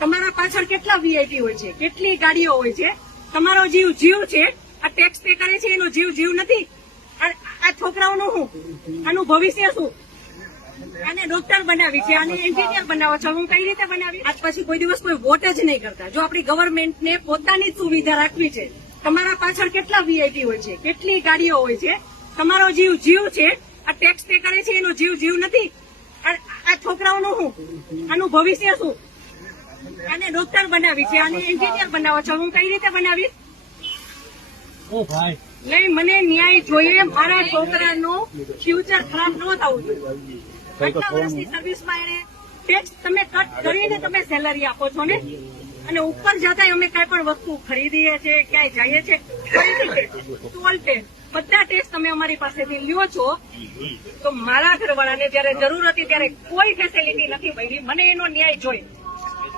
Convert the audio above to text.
તમારા પાછળ કેટલા વીઆઈપી હોય છે, કેટલી ગાડીઓ હોય છે. તમારો જીવ જીવ છે. આ ટેક્સ પે કરે છે એનો જીવ જીવ નથી. આ છોકરાઓનું શું, આનું ભવિષ્ય શું? આને ડોક્ટર બનાવી છે, આને એન્જિનિયર બનાવો છો, હું કઈ રીતે બનાવી? આજ પછી કોઈ દિવસ કોઈ વોટ જ નહીં કરતા. જો આપણી ગવર્મેન્ટને પોતાની જ સુવિધા રાખવી છે. તમારા પાછળ કેટલા વીઆઈપી હોય છે, કેટલી ગાડીઓ હોય છે. તમારો જીવ જીવ છે. આ ટેક્સ પે કરે છે એનો જીવ જીવ નથી. આ છોકરાઓનું શું, આનું ભવિષ્ય શું? આને ડોક્ટર બનાવી છે, આને એન્જિનિયર બનાવો છો, હું કઈ રીતે બનાવીશ? નહીં, મને ન્યાય જોઈએ. મારા છોકરાનું ફ્યુચર ખરાબ ન થવું જોઈએ. કેટલા વર્ષની સર્વિસમાં એને ટેક્સ તમે કટ કરીને તમે સેલરી આપો છો ને, અને ઉપર જતા અમે કઈ પણ વસ્તુ ખરીદીએ છીએ, ક્યાંય જઈએ છીએ, ટોલ ટેક્સ બધા ટેક્સ તમે અમારી પાસેથી લ્યો છો. તો મારા ઘરવાળાને જયારે જરૂર હતી ત્યારે કોઈ ફેસિલિટી નથી મળી. મને એનો ન્યાય જોઈએ.